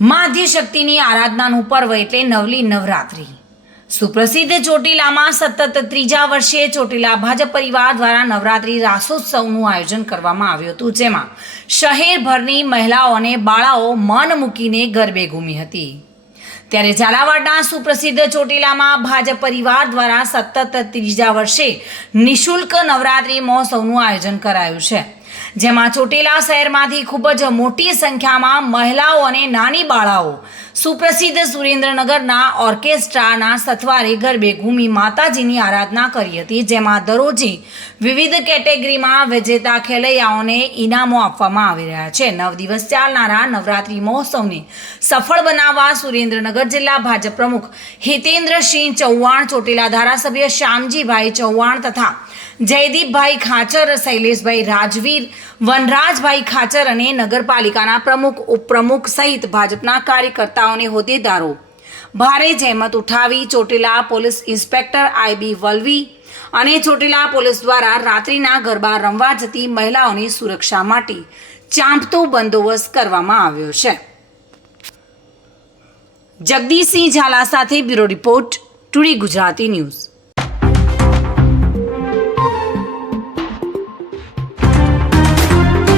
માં આદ્યશક્તિની આરાધનાનું પર્વ એટલે નવલી નવરાત્રી। સુપ્રસિદ્ધ ચોટીલામાં સતત ત્રીજા વર્ષે ચોટીલા ભાજપ પરિવાર દ્વારા નવરાત્રી રાસોત્સવનું આયોજન કરવામાં આવ્યું હતું, જેમાં શહેરભરની મહિલાઓ અને બાળાઓ મન મૂકીને ગરબે ઘૂમી હતી। ત્યારે ઝાલાવાડના સુપ્રસિદ્ધ ચોટીલામાં ભાજપ પરિવાર દ્વારા સતત ત્રીજા વર્ષે નિઃશુલ્ક નવરાત્રી મહોત્સવનું આયોજન કરાયું છે, જેમાં ચોટીલા શહેરમાંથી ખૂબ જ મોટી સંખ્યામાં મહિલાઓ અને નાની બાળાઓ સુપ્રસિદ્ધ સુરેન્દ્રનગરના ઓર્કેસ્ટ્રાના સથવારે ગરબે ઘૂમી માતાજીની આરાધના કરી હતી, જેમાં દરરોજ વિવિધ કેટેગરીમાં વિજેતા ખેલૈયાઓને ઇનામો આપવામાં આવી રહ્યા છે। 9 દિવસ ચાલનારા નવરાત્રી મહોત્સવને સફળ બનાવવા સુરેન્દ્રનગર જિલ્લા ભાજપ પ્રમુખ હિતેન્દ્રસિંહ ચૌહાણ, ચોટીલા ધારાસભ્ય શ્યામજીભાઈ ચૌહાણ તથા જયદીપભાઈ ખાચર, શૈલેષભાઈ રાજવીર, વનરાજભાઈ ખાચર અને નગરપાલિકાના પ્રમુખ, ઉપપ્રમુખ સહિત ભાજપના કાર્યકર્તાઓ અને હોદ્દેદારો ભારે જહેમત ઉઠાવી Chotila police inspector IB Valvi અને ચોટીલા પોલીસ દ્વારા રાત્રિના ગરબા રમવા જતી મહિલાઓની સુરક્ષા માટે ચાંપતો બંદોબસ્ત કરવામાં આવ્યો છે। જગદીશસિંહ ઝાલા સાથે bureau report, today Gujarati news.